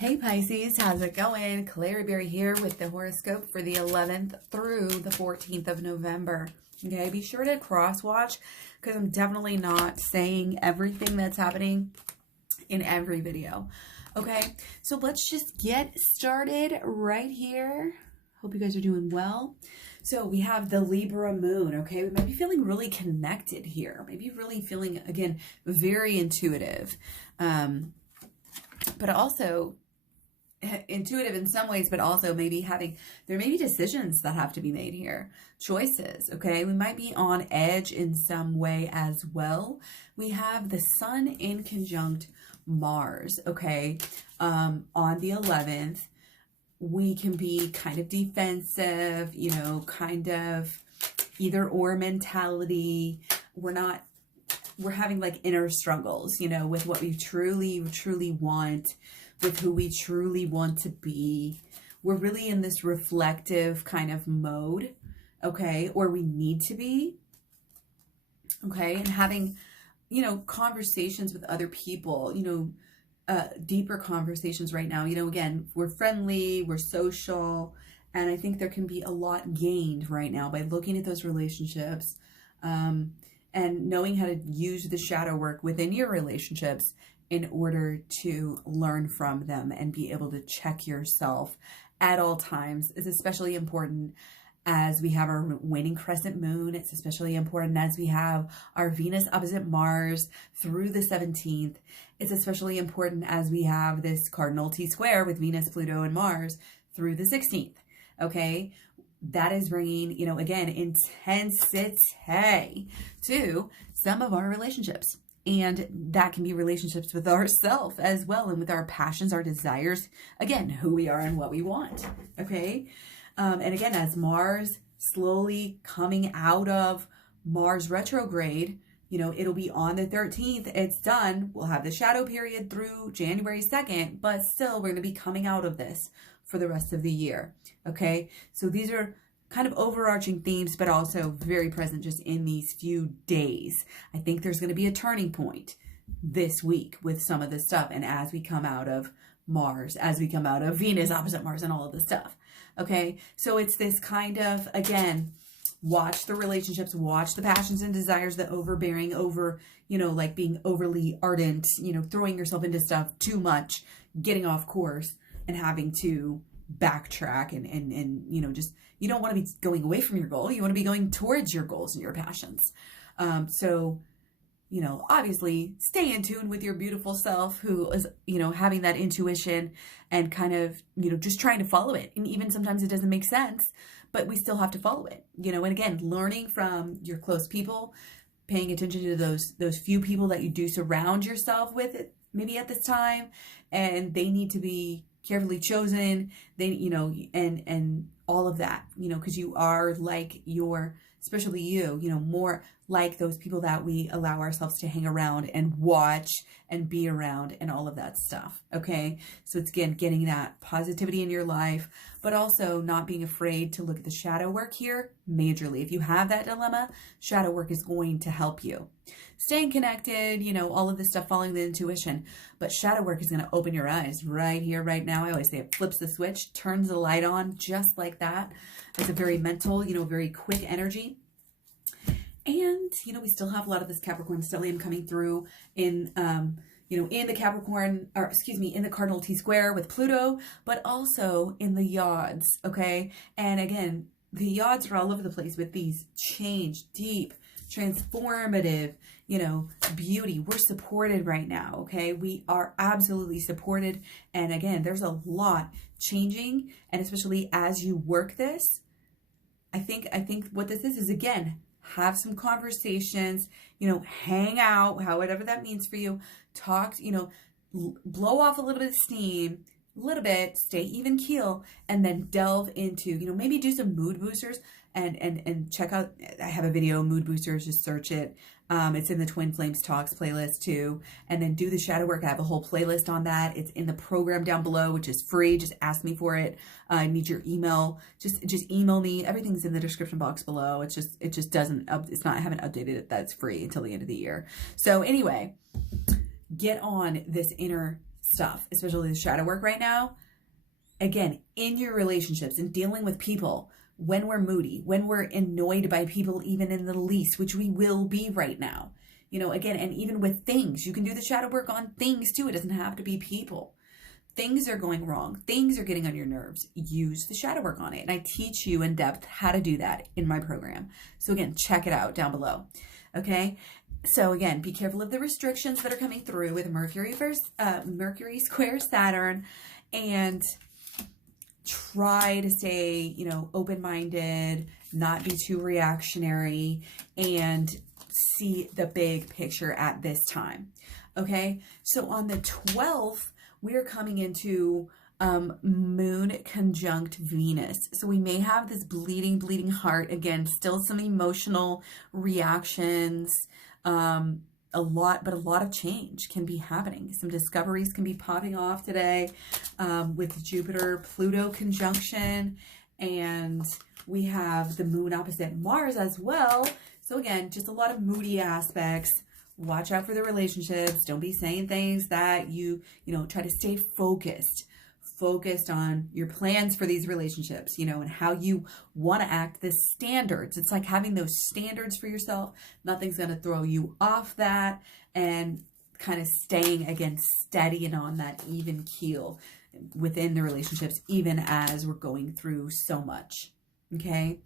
Hey Pisces, how's it going? KlaireeBerry here with the horoscope for the 11th through the 14th of November. Okay, be sure to cross-watch because I'm definitely not saying everything that's happening in every video. Okay, so let's just get started right here. Hope you guys are doing well. So we have the Libra moon, okay? We might be feeling really connected here. Maybe really feeling, again, very intuitive. But also intuitive in some ways, but also maybe there may be decisions that have to be made here, choices, okay? We might be on edge in some way as well. We have the sun in conjunct Mars, okay? On the 11th, we can be kind of defensive, you know, kind of either or mentality. We're having like inner struggles, you know, with what we truly want, with who we truly want to be. We're really in this reflective kind of mode, okay, or we need to be, okay, and having, you know, conversations with other people, you know, deeper conversations right now. You know, again, we're friendly, we're social, and I think there can be a lot gained right now by looking at those relationships, and knowing how to use the shadow work within your relationships in order to learn from them and be able to check yourself at all times is especially important as we have our waning crescent moon. It's especially important as we have our Venus opposite Mars through the 17th. It's especially important as we have this cardinal T-square with Venus, Pluto, and Mars through the 16th, okay? That is bringing, you know, again, intensity to some of our relationships. And that can be relationships with ourselves as well, and with our passions, our desires, again, who we are and what we want, okay? And again, as Mars slowly coming out of Mars retrograde, you know, it'll be on the 13th. It's done. We'll have the shadow period through January 2nd, but still we're going to be coming out of this for the rest of the year, okay? So these are kind of overarching themes, but also very present just in these few days. I think there's going to be a turning point this week with some of this stuff. And as we come out of Mars, as we come out of Venus opposite Mars and all of this stuff. Okay. So it's this kind of, again, watch the relationships, watch the passions and desires, the overbearing, you know, like being overly ardent, you know, throwing yourself into stuff too much, getting off course and having to backtrack and you know, just, you don't want to be going away from your goal. You want to be going towards your goals and your passions. So, you know, obviously stay in tune with your beautiful self who is, you know, having that intuition and kind of, you know, just trying to follow it. And even sometimes it doesn't make sense, but we still have to follow it, you know, and again, learning from your close people, paying attention to those few people that you do surround yourself with maybe at this time, and they need to be carefully chosen, they, you know, and all of that, you know, because you are like especially you know, more like those people that we allow ourselves to hang around and watch and be around and all of that stuff, okay? So it's, again, getting that positivity in your life, but also not being afraid to look at the shadow work here majorly. If you have that dilemma, shadow work is going to help you. Staying connected, you know, all of this stuff, following the intuition, but shadow work is going to open your eyes right here, right now. I always say it flips the switch, turns the light on just like that. It's a very mental, you know, very quick energy. And, you know, we still have a lot of this Capricorn stellium coming through in, you know, in the Capricorn, or excuse me, in the cardinal T-square with Pluto, but also in the yods, okay? And again, the yods are all over the place with these deep, transformative, you know, beauty. We're supported right now, okay? We are absolutely supported. And again, there's a lot changing, and especially as you work this, I think what this is again, have some conversations, you know, hang out, whatever that means for you, talk, you know, blow off a little bit of steam, a little bit, stay even keel, and then delve into, you know, maybe do some mood boosters and check out, I have a video, mood boosters, just search it. It's in the Twin Flames Talks playlist too. And then do the shadow work. I have a whole playlist on that. It's in the program down below, which is free. Just ask me for it. I need your email. Just email me. Everything's in the description box below. It just doesn't, I haven't updated it. That's free until the end of the year. So anyway, get on this inner stuff, especially the shadow work right now, again, in your relationships and dealing with people, when we're moody, when we're annoyed by people, even in the least, which we will be right now, you know, again, and even with things, you can do the shadow work on things too. It doesn't have to be people. Things are going wrong. Things are getting on your nerves. Use the shadow work on it. And I teach you in depth how to do that in my program. So again, check it out down below. Okay. So again, be careful of the restrictions that are coming through with Mercury square Saturn, and try to stay, you know, open-minded, not be too reactionary, and see the big picture at this time. Okay. So on the 12th, we are coming into Moon conjunct Venus. So we may have this bleeding heart. Again, still some emotional reactions, a lot of change can be happening. Some discoveries can be popping off today with Jupiter, Pluto conjunction, and we have the moon opposite Mars as well. So again, just a lot of moody aspects. Watch out for the relationships. Don't be saying things that you know, try to stay focused on your plans for these relationships, you know, and how you want to act, the standards. It's like having those standards for yourself. Nothing's going to throw you off that, and kind of staying, again, steady and on that even keel within the relationships, even as we're going through so much. Okay.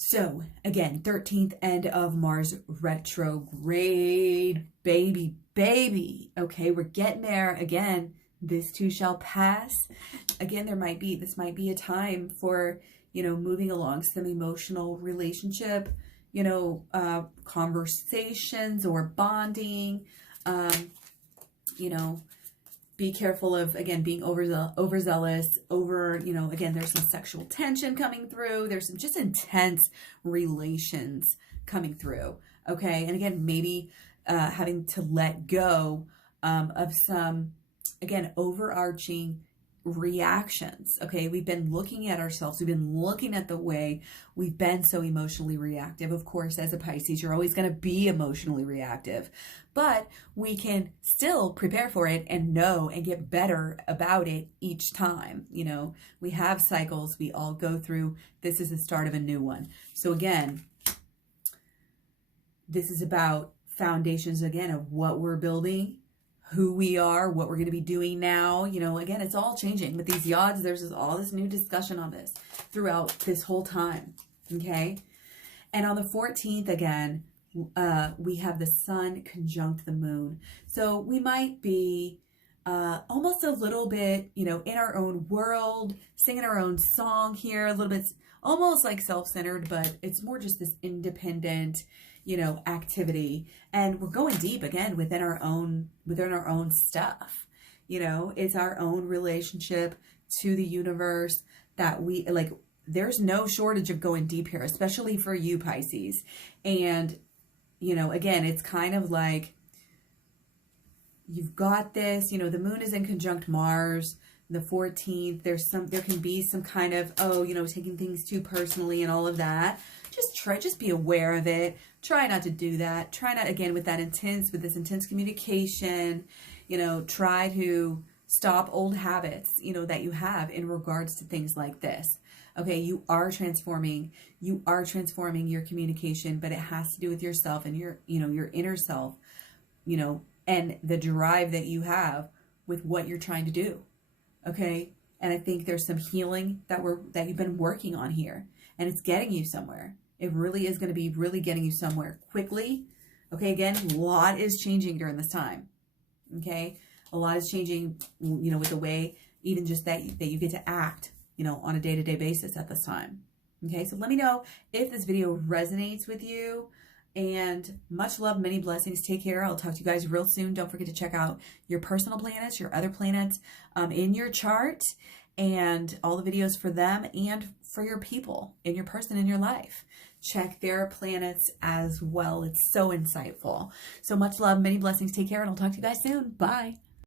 So again, 13th, end of Mars retrograde, baby. Okay, we're getting there. Again, this too shall pass. Again, this might be a time for, you know, moving along some emotional relationship, you know, conversations or bonding. You know, be careful of, again, being overzealous, you know, again, there's some sexual tension coming through. There's some just intense relations coming through. Okay. And again, maybe having to let go of some, again, overarching reactions. Okay. We've been looking at ourselves. We've been looking at the way we've been so emotionally reactive. Of course, as a Pisces, you're always going to be emotionally reactive, but we can still prepare for it and know and get better about it each time. You know, we have cycles we all go through. This is the start of a new one. So again, this is about foundations, again, of what we're building, who we are, what we're going to be doing now. You know, again, it's all changing with these yods. There's all this new discussion on this throughout this whole time. Okay. And on the 14th, again, we have the sun conjunct the moon. So we might be almost a little bit, you know, in our own world, singing our own song here, a little bit almost like self-centered, but it's more just this independent, you know, activity. And we're going deep again within our own stuff. You know, it's our own relationship to the universe that we like. There's no shortage of going deep here, especially for you, Pisces. And, you know, again, it's kind of like you've got this, you know, the moon is in conjunct Mars, the 14th, there can be some kind of, oh, you know, taking things too personally and all of that. Just be aware of it. Try not to do that. Try not, again, with this intense communication, you know, try to stop old habits, you know, that you have in regards to things like this. Okay, you are transforming your communication, but it has to do with yourself and your, you know, your inner self, you know, and the drive that you have with what you're trying to do. Okay. And I think there's some healing that you've been working on here, and it's getting you somewhere. It really is going to be really getting you somewhere quickly. Okay. Again, a lot is changing during this time. Okay. A lot is changing, you know, with the way, even just that you get to act, you know, on a day-to-day basis at this time. Okay. So let me know if this video resonates with you, and much love, many blessings. Take care. I'll talk to you guys real soon. Don't forget to check out your personal planets, your other planets in your chart, and all the videos for them and for your people in your person in your life. Check their planets as well. It's so insightful. So much love, many blessings. Take care, and I'll talk to you guys soon. Bye.